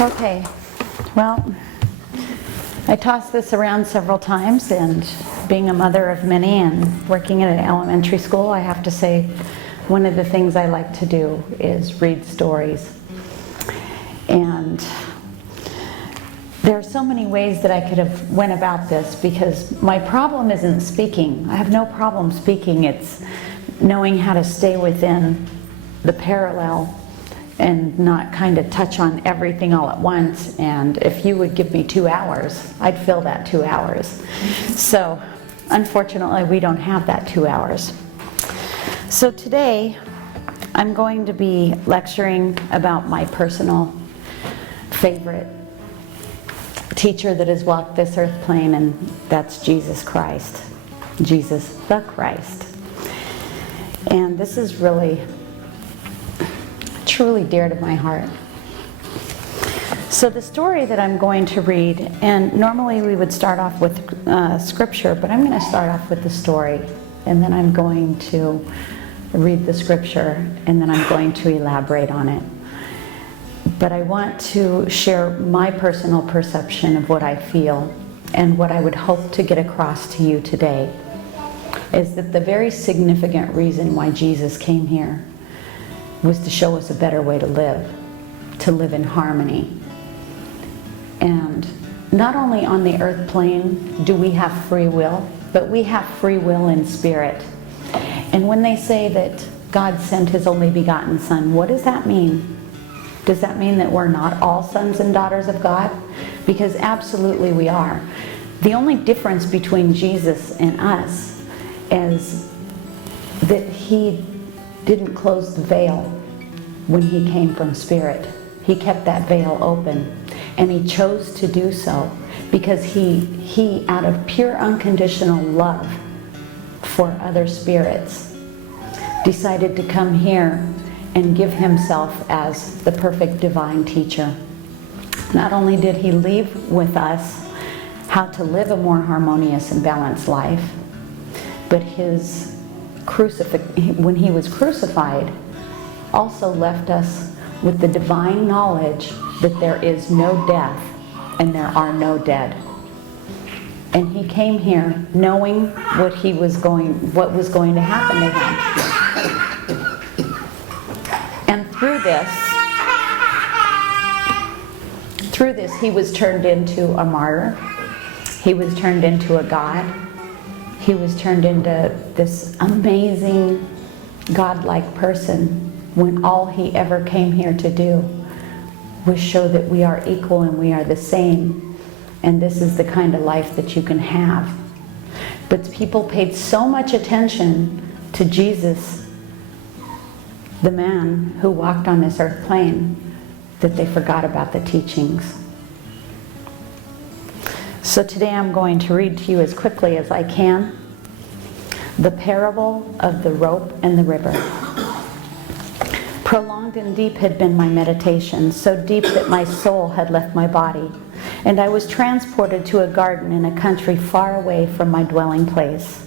Okay, well, I tossed this around several times, and being a mother of many and working at an elementary school, I have to say one of the things I like to do is read stories. And there are so many ways that I could have went about this, because my problem isn't speaking. I have no problem speaking. It's knowing how to stay within the parallel and not kind of touch on everything all at once. And if you would give me 2 hours, I'd fill that 2 hours. So unfortunately, we don't have that 2 hours. So today, I'm going to be lecturing about my personal favorite teacher that has walked this earth plane, and that's Jesus Christ. Jesus the Christ. And this is really truly dear to my heart. So the story that I'm going to read, and normally we would start off with scripture, but I'm going to start off with the story, and then I'm going to read the scripture, and then I'm going to elaborate on it. But I want to share my personal perception of what I feel, and what I would hope to get across to you today is that the very significant reason why Jesus came here was to show us a better way to live in harmony. And not only on the earth plane do we have free will, but we have free will in spirit. And when they say that God sent His only begotten Son, what does that mean? Does that mean that we're not all sons and daughters of God? Because absolutely we are. The only difference between Jesus and us is that He didn't close the veil when He came from spirit. He kept that veil open, and He chose to do so because he out of pure unconditional love for other spirits, decided to come here and give Himself as the perfect divine teacher. Not only did He leave with us how to live a more harmonious and balanced life, but when He was crucified, also left us with the divine knowledge that there is no death and there are no dead. And He came here knowing what was going to happen to Him. And through this, He was turned into a martyr. He was turned into a God. He was turned into this amazing, godlike person, when all He ever came here to do was show that we are equal and we are the same, and this is the kind of life that you can have. But people paid so much attention to Jesus, the man who walked on this earth plane, that they forgot about the teachings. So today I'm going to read to you as quickly as I can the parable of the rope and the river. Prolonged and deep had been my meditation, so deep that my soul had left my body, and I was transported to a garden in a country far away from my dwelling place.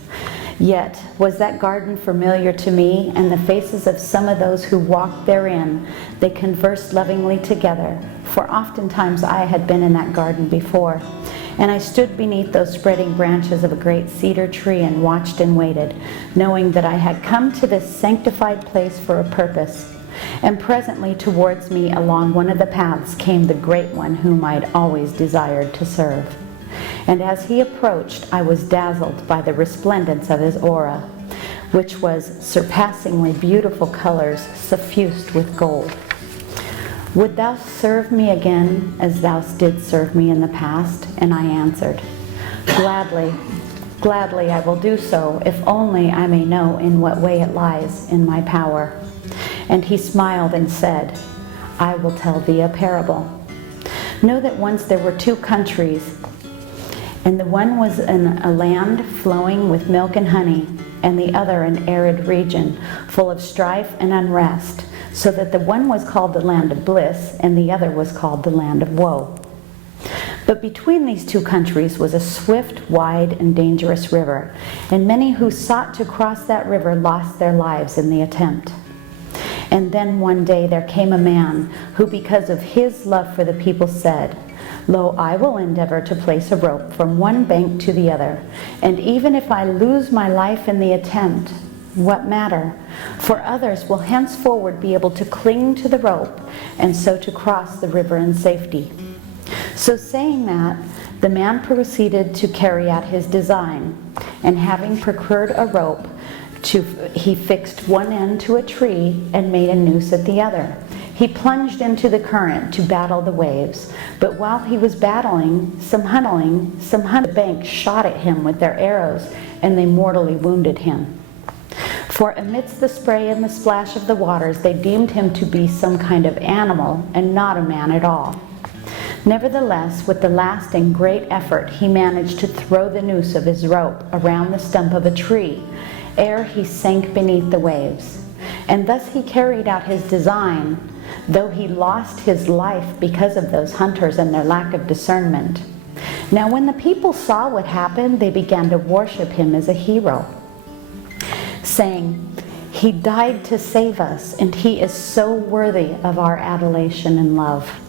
Yet was that garden familiar to me, and the faces of some of those who walked therein. They conversed lovingly together, for oftentimes I had been in that garden before. And I stood beneath those spreading branches of a great cedar tree and watched and waited, knowing that I had come to this sanctified place for a purpose. And presently towards me along one of the paths came the Great One whom I'd always desired to serve. And as He approached, I was dazzled by the resplendence of His aura, which was surpassingly beautiful colors suffused with gold. Would thou serve me again as thou didst serve me in the past? And I answered, Gladly, gladly I will do so, if only I may know in what way it lies in my power. And He smiled and said, I will tell thee a parable. Know that once there were 2 countries, and the one was in a land flowing with milk and honey, and the other an arid region, full of strife and unrest, so that the one was called the land of bliss, and the other was called the land of woe. But between these 2 countries was a swift, wide, and dangerous river, and many who sought to cross that river lost their lives in the attempt. And then one day there came a man who, because of his love for the people, said, Lo, I will endeavor to place a rope from one bank to the other, and even if I lose my life in the attempt, what matter? For others will henceforward be able to cling to the rope, and so to cross the river in safety. So saying that, the man proceeded to carry out his design, and having procured a rope, he fixed one end to a tree and made a noose at the other. He plunged into the current to battle the waves, but while he was battling, some the bank shot at him with their arrows, and they mortally wounded him. For amidst the spray and the splash of the waters, they deemed him to be some kind of animal and not a man at all. Nevertheless, with the last and great effort, he managed to throw the noose of his rope around the stump of a tree, ere he sank beneath the waves. And thus he carried out his design, though he lost his life because of those hunters and their lack of discernment. Now when the people saw what happened, they began to worship him as a hero, saying, He died to save us, and he is so worthy of our adulation and love.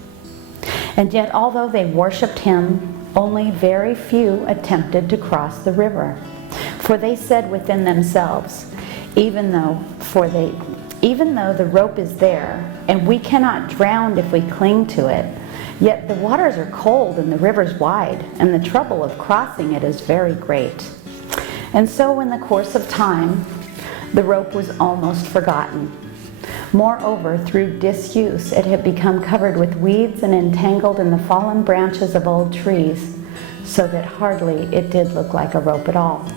And yet, although they worshipped him, only very few attempted to cross the river. For they said within themselves, even though the rope is there, and we cannot drown if we cling to it, yet the waters are cold and the river's wide, and the trouble of crossing it is very great. And so in the course of time, the rope was almost forgotten. Moreover, through disuse, it had become covered with weeds and entangled in the fallen branches of old trees, so that hardly it did look like a rope at all.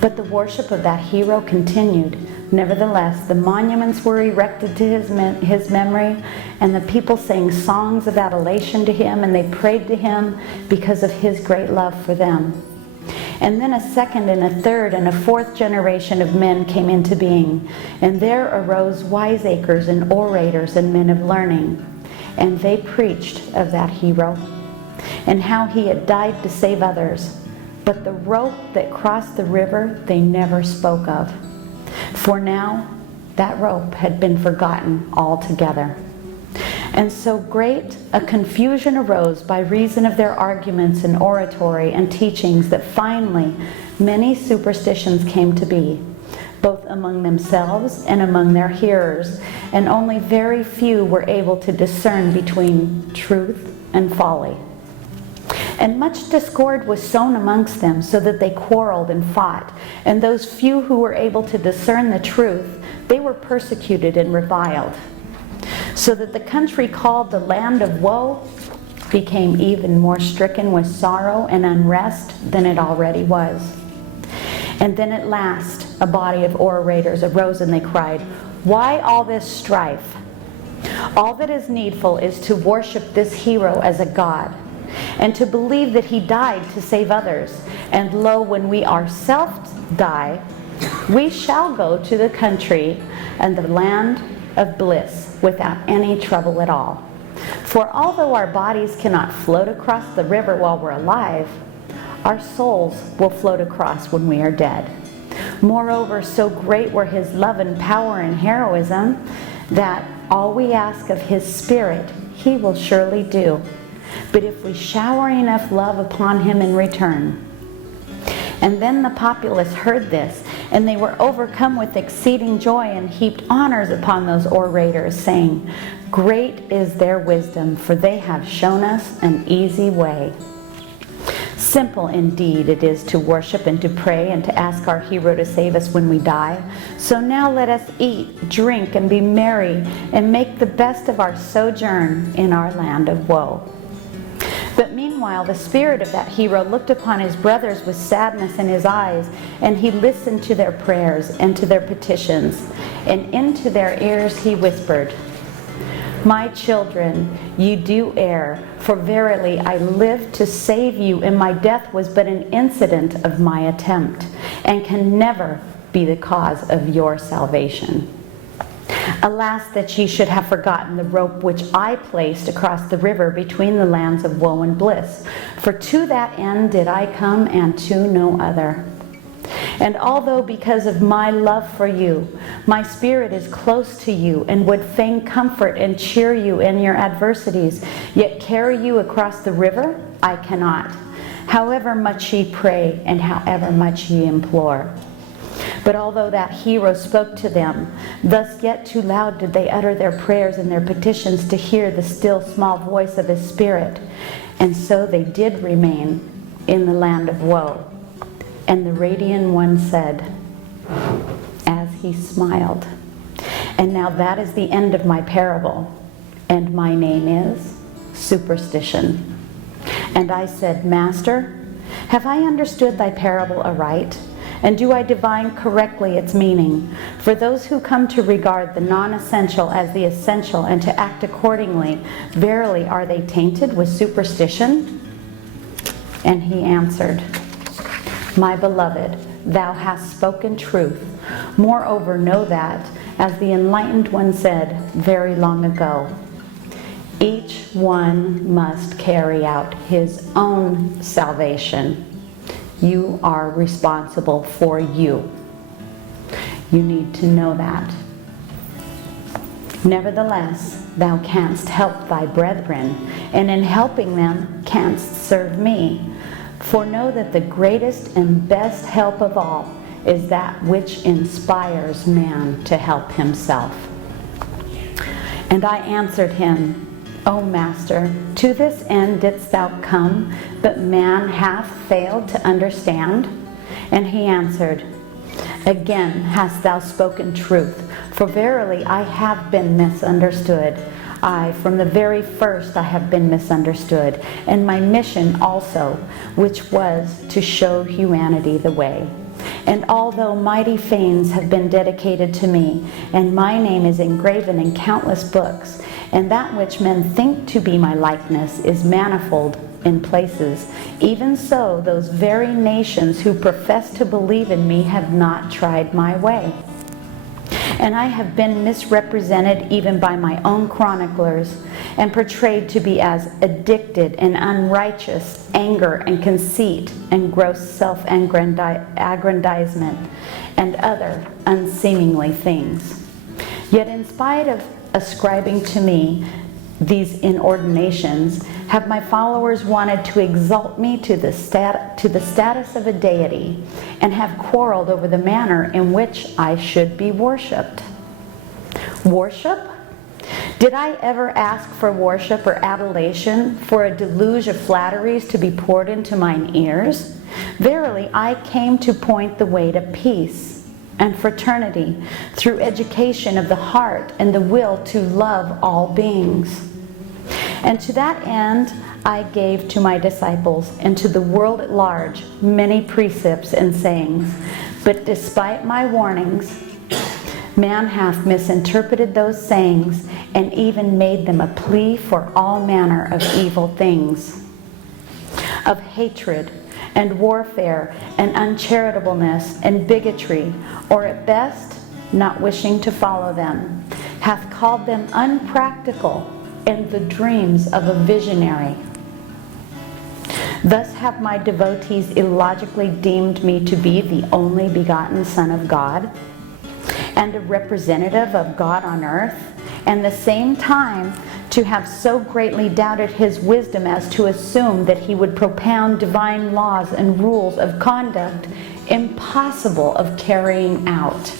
But the worship of that hero continued. Nevertheless, the monuments were erected to his memory, and the people sang songs of adulation to him, and they prayed to him because of his great love for them. And then a second and a third and a fourth generation of men came into being, and there arose wiseacres and orators and men of learning, and they preached of that hero, and how he had died to save others. But the rope that crossed the river they never spoke of, for now that rope had been forgotten altogether. And so great a confusion arose by reason of their arguments and oratory and teachings that finally many superstitions came to be, both among themselves and among their hearers, and only very few were able to discern between truth and folly. And much discord was sown amongst them, so that they quarreled and fought, and those few who were able to discern the truth, they were persecuted and reviled, so that the country called the land of woe became even more stricken with sorrow and unrest than it already was. And then at last a body of orators arose, and they cried, Why all this strife? All that is needful is to worship this hero as a god, and to believe that he died to save others. And lo, when we ourselves die, we shall go to the country and the land of bliss without any trouble at all. For although our bodies cannot float across the river while we're alive, our souls will float across when we are dead. Moreover, so great were his love and power and heroism that all we ask of his Spirit he will surely do, but if we shower enough love upon him in return. And then the populace heard this, and they were overcome with exceeding joy, and heaped honors upon those orators, saying, Great is their wisdom, for they have shown us an easy way. Simple indeed it is to worship and to pray and to ask our hero to save us when we die. So now let us eat, drink, and be merry, and make the best of our sojourn in our land of woe. But meanwhile the spirit of that hero looked upon his brothers with sadness in his eyes, and he listened to their prayers and to their petitions, and into their ears he whispered, My children, you do err, for verily I lived to save you, and my death was but an incident of my attempt, and can never be the cause of your salvation. Alas, that ye should have forgotten the rope which I placed across the river between the lands of woe and bliss. For to that end did I come, and to no other. And although because of my love for you, my spirit is close to you and would fain comfort and cheer you in your adversities, yet carry you across the river, I cannot, however much ye pray and however much ye implore. But although that hero spoke to them, thus yet too loud did they utter their prayers and their petitions to hear the still small voice of his spirit. And so they did remain in the land of woe. And the radiant one said, as he smiled, and now that is the end of my parable, and my name is Superstition. And I said, Master, have I understood thy parable aright? And do I divine correctly its meaning? For those who come to regard the non-essential as the essential and to act accordingly, verily are they tainted with superstition? And he answered, My beloved, thou hast spoken truth. Moreover, know that, as the enlightened one said very long ago, each one must carry out his own salvation. You are responsible for you. You need to know that. Nevertheless, thou canst help thy brethren, and in helping them canst serve me. For know that the greatest and best help of all is that which inspires man to help himself. And I answered him, O Master, to this end didst thou come, but man hath failed to understand? And he answered, Again hast thou spoken truth, for verily I have been misunderstood. I, from the very first, I have been misunderstood, and my mission also, which was to show humanity the way. And although mighty fanes have been dedicated to me, and my name is engraven in countless books, and that which men think to be my likeness is manifold in places, even so those very nations who profess to believe in me have not tried my way. And I have been misrepresented even by my own chroniclers, and portrayed to be as addicted in unrighteous anger and conceit and gross self-aggrandizement and other unseemly things. Yet in spite of ascribing to me these inordinations, have my followers wanted to exalt me to the status of a deity, and have quarreled over the manner in which I should be worshipped. Worship? Did I ever ask for worship or adulation, for a deluge of flatteries to be poured into mine ears? Verily, I came to point the way to peace and fraternity, through education of the heart and the will to love all beings. And to that end I gave to my disciples and to the world at large many precepts and sayings. But despite my warnings, man hath misinterpreted those sayings, and even made them a plea for all manner of evil things, of hatred and warfare and uncharitableness and bigotry, or at best, not wishing to follow them, hath called them unpractical and the dreams of a visionary. Thus have my devotees illogically deemed me to be the only begotten Son of God, and a representative of God on earth, and the same time to have so greatly doubted his wisdom as to assume that he would propound divine laws and rules of conduct impossible of carrying out.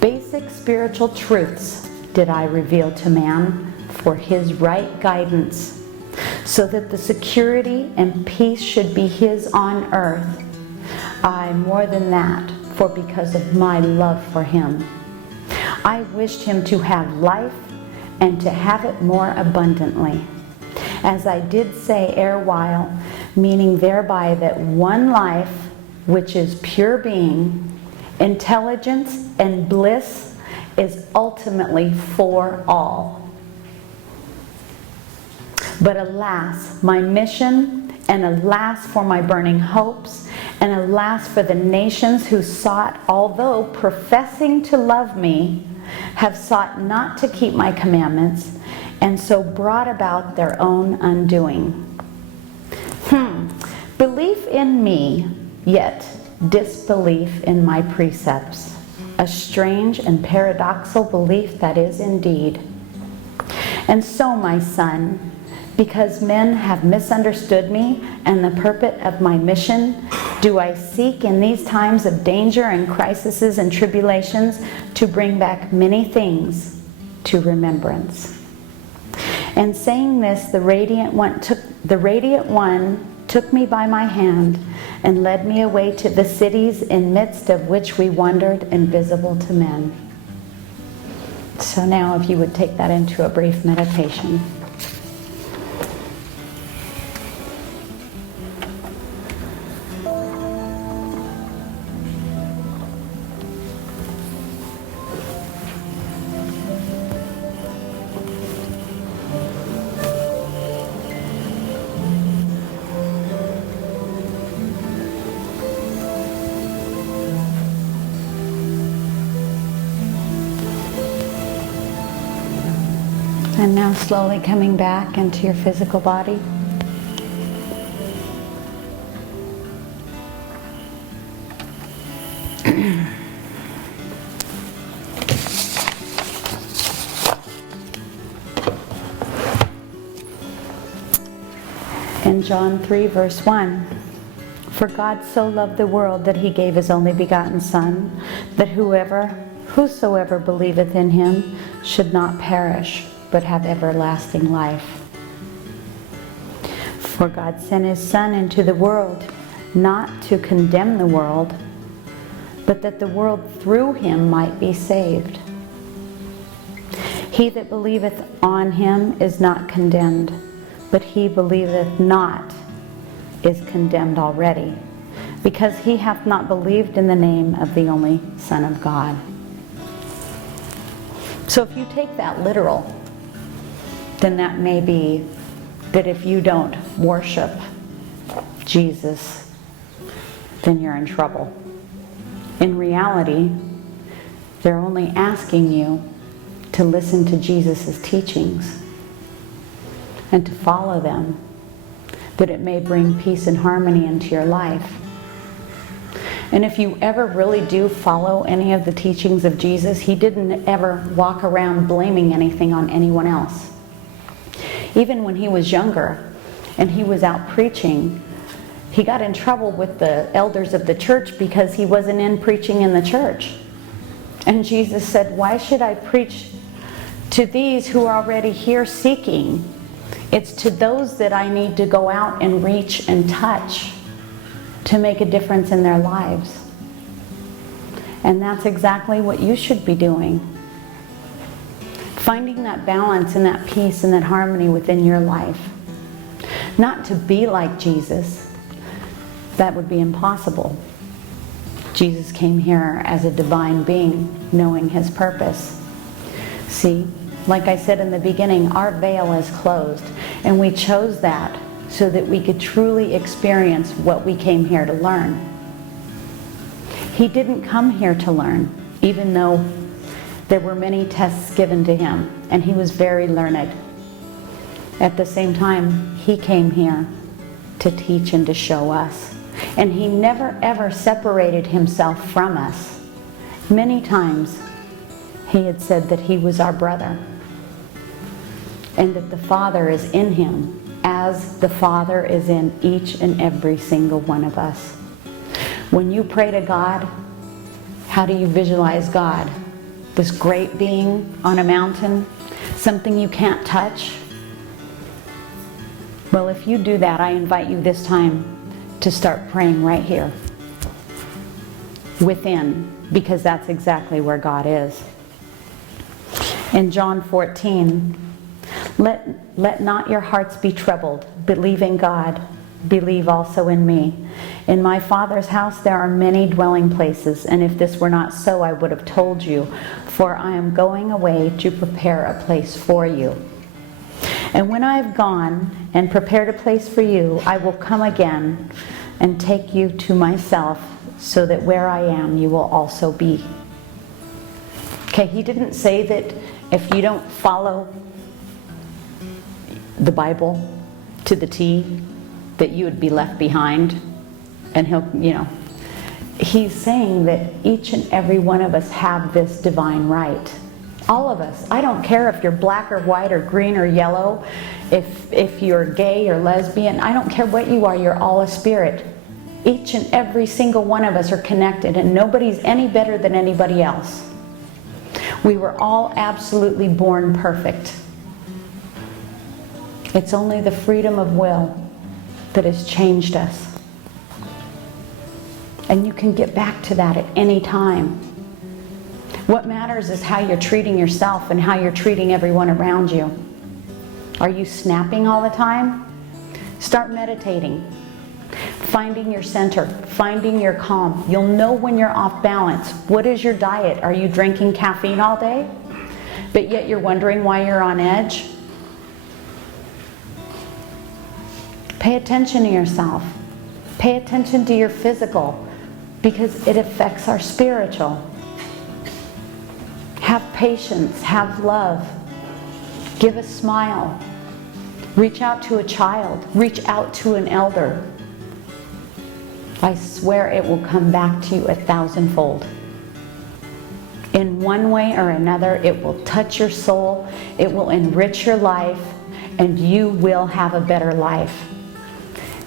Basic spiritual truths did I reveal to man for his right guidance, so that the security and peace should be his on earth. Aye, more than that, for because of my love for him, I wished him to have life, and to have it more abundantly. As I did say erewhile, meaning thereby that one life, which is pure being, intelligence, and bliss, is ultimately for all. But alas, my mission, and alas for my burning hopes, and alas for the nations who sought, although professing to love me, have sought not to keep my commandments, and so brought about their own undoing. Belief in me, yet disbelief in my precepts. A strange and paradoxical belief that is indeed. And so, my son, because men have misunderstood me and the purport of my mission, do I seek in these times of danger and crises and tribulations to bring back many things to remembrance. And saying this, the radiant one took me by my hand and led me away to the cities in midst of which we wandered, invisible to men. So now if you would take that into a brief meditation. And now slowly coming back into your physical body. In John 3, verse 1, for God so loved the world that he gave his only begotten Son, that whosoever believeth in him should not perish, but have everlasting life. For God sent his Son into the world, not to condemn the world, but that the world through him might be saved. He that believeth on him is not condemned, but he believeth not is condemned already, because he hath not believed in the name of the only Son of God. So if you take that literal, then that may be that if you don't worship Jesus, then you're in trouble. In reality, they're only asking you to listen to Jesus' teachings and to follow them, that it may bring peace and harmony into your life. And if you ever really do follow any of the teachings of Jesus, he didn't ever walk around blaming anything on anyone else. Even when he was younger and he was out preaching, he got in trouble with the elders of the church because he wasn't in preaching in the church. And Jesus said, why should I preach to these who are already here seeking? It's to those that I need to go out and reach and touch to make a difference in their lives. And that's exactly what you should be doing. Finding that balance and that peace and that harmony within your life. Not to be like Jesus. That would be impossible. Jesus came here as a divine being, knowing his purpose. See, like I said in the beginning, our veil is closed, and we chose that so that we could truly experience what we came here to learn. He didn't come here to learn, even though there were many tests given to him, and he was very learned. At the same time, he came here to teach and to show us. And he never ever separated himself from us. Many times he had said that he was our brother, and that the Father is in him as the Father is in each and every single one of us. When you pray to God, how do you visualize God? This great being on a mountain, something you can't touch? Well, if you do that, I invite you this time to start praying right here, within, because that's exactly where God is. In John 14, let not your hearts be troubled. Believe in God. Believe also in me. In my Father's house there are many dwelling places, and if this were not so, I would have told you, for I am going away to prepare a place for you. And when I have gone and prepared a place for you, I will come again and take you to myself, so that where I am, you will also be. Okay, he didn't say that if you don't follow the Bible to the T, that you would be left behind. And he's saying that each and every one of us have this divine right. All of us. I don't care if you're black or white or green or yellow, if you're gay or lesbian. I don't care what you are. You're all a spirit. Each and every single one of us are connected, and nobody's any better than anybody else. We were all absolutely born perfect. It's only the freedom of will that has changed us. And you can get back to that at any time. What matters is how you're treating yourself and how you're treating everyone around you. Are you snapping all the time? Start meditating. Finding your center. Finding your calm. You'll know when you're off balance. What is your diet? Are you drinking caffeine all day? But yet you're wondering why you're on edge? Pay attention to yourself. Pay attention to your physical, because it affects our spiritual. Have patience, have love, give a smile, reach out to a child, reach out to an elder. I swear it will come back to you 1,000-fold. In one way or another, it will touch your soul, it will enrich your life, and you will have a better life.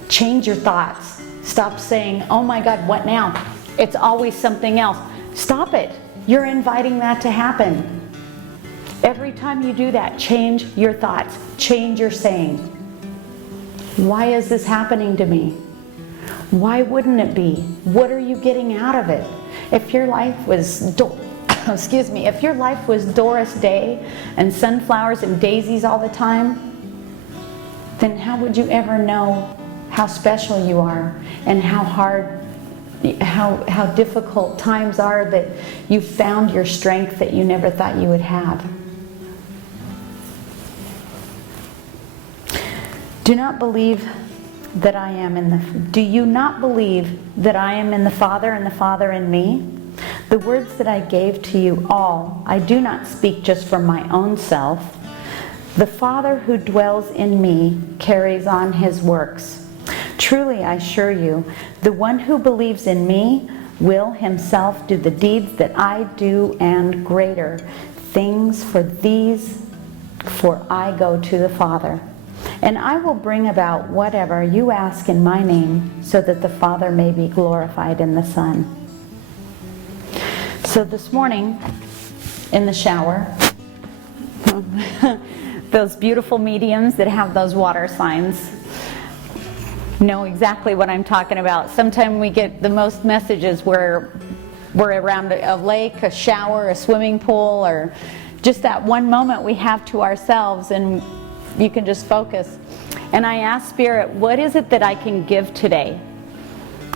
Change your thoughts. Stop saying, oh my God, what now? It's always something else. Stop it. You're inviting that to happen. Every time you do that, change your thoughts. Change your saying. Why is this happening to me? Why wouldn't it be? What are you getting out of it? If your life was, if your life was Doris Day and sunflowers and daisies all the time, then how would you ever know how special you are and how hard, how difficult times are that you found your strength that you never thought you would have? Do not believe that I am in the, do you not believe that I am in the Father and the Father in me? The words that I gave to you all, I do not speak just for my own self. The Father who dwells in me carries on his works. Truly, I assure you, the one who believes in me will himself do the deeds that I do and greater things for these, for I go to the Father. And I will bring about whatever you ask in my name, so that the Father may be glorified in the Son. So this morning, in the shower, those beautiful mediums that have those water signs know exactly what I'm talking about. Sometimes we get the most messages where we're around a lake, a shower, a swimming pool, or just that one moment we have to ourselves, and you can just focus. And I asked Spirit, what is it that I can give today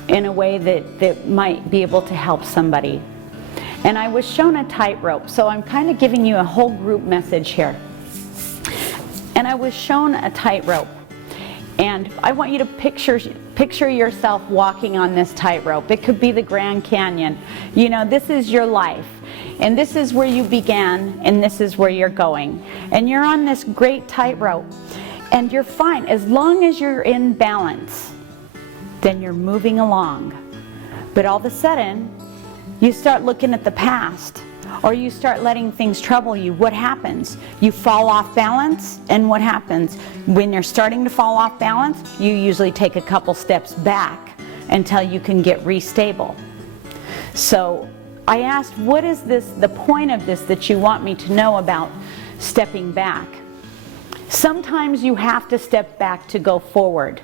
in a way that might be able to help somebody? And I was shown a tightrope, so I'm kind of giving you a whole group message here. And I was shown a tightrope. And I want you to picture yourself walking on this tightrope. It could be the Grand Canyon. You know, this is your life. And this is where you began, and this is where you're going. And you're on this great tightrope. And you're fine. As long as you're in balance, then you're moving along. But all of a sudden, you start looking at the past, or you start letting things trouble you. What happens? You fall off balance, and what happens? When you're starting to fall off balance, you usually take a couple steps back until you can get restable. So I asked, what is this, the point of this that you want me to know about stepping back? Sometimes you have to step back to go forward.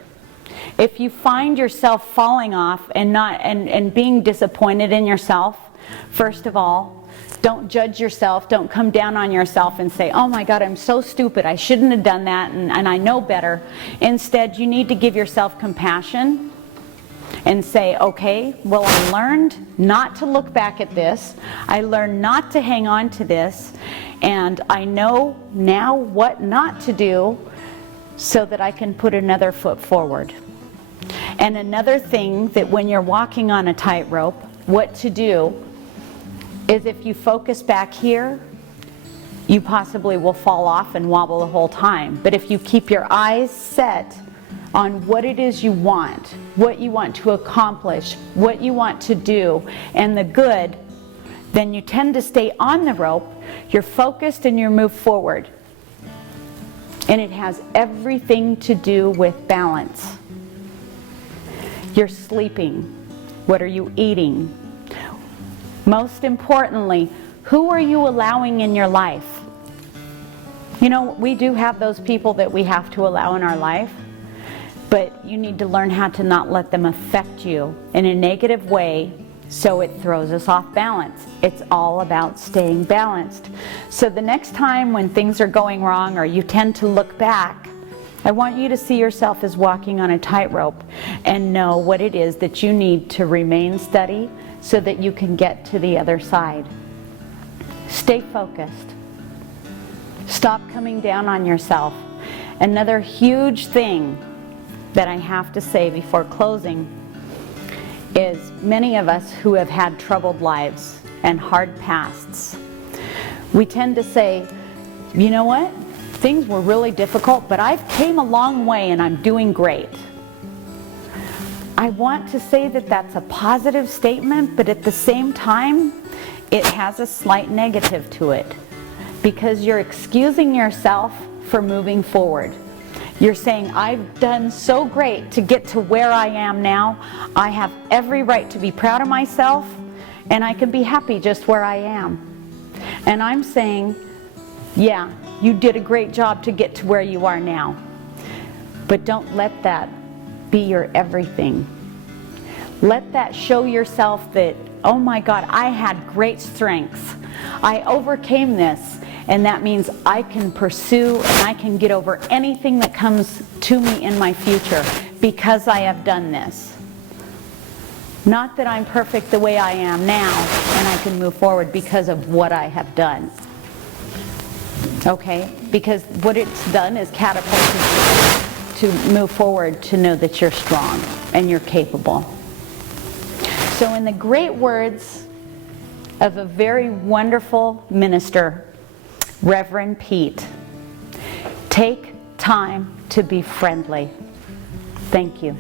If you find yourself falling off and being disappointed in yourself, first of all, don't judge yourself. Don't come down on yourself and say, oh my God, I'm so stupid. I shouldn't have done that, and I know better. Instead, you need to give yourself compassion and say, okay, well, I learned not to look back at this. I learned not to hang on to this. And I know now what not to do so that I can put another foot forward. And another thing that when you're walking on a tightrope, what to do is if you focus back here, you possibly will fall off and wobble the whole time. But if you keep your eyes set on what it is you want, what you want to accomplish, what you want to do, and the good, then you tend to stay on the rope, you're focused, and you move forward. And it has everything to do with balance. You're sleeping. What are you eating? Most importantly, who are you allowing in your life? You know, we do have those people that we have to allow in our life, but you need to learn how to not let them affect you in a negative way so it throws us off balance. It's all about staying balanced. So the next time when things are going wrong or you tend to look back, I want you to see yourself as walking on a tightrope and know what it is that you need to remain steady so that you can get to the other side. Stay focused. Stop coming down on yourself. Another huge thing that I have to say before closing is many of us who have had troubled lives and hard pasts, we tend to say, you know what? Things were really difficult, but I've came a long way and I'm doing great. I want to say that that's a positive statement, but at the same time, it has a slight negative to it because you're excusing yourself for moving forward. You're saying, I've done so great to get to where I am now. I have every right to be proud of myself, and I can be happy just where I am. And I'm saying, yeah, you did a great job to get to where you are now. But don't let that be your everything. Let that show yourself that, oh my God, I had great strengths. I overcame this, and that means I can pursue and I can get over anything that comes to me in my future because I have done this. Not that I'm perfect the way I am now and I can move forward because of what I have done. Okay? Because what it's done is catapulted you to move forward, to know that you're strong and you're capable. So in the great words of a very wonderful minister, Reverend Pete, take time to be friendly. Thank you.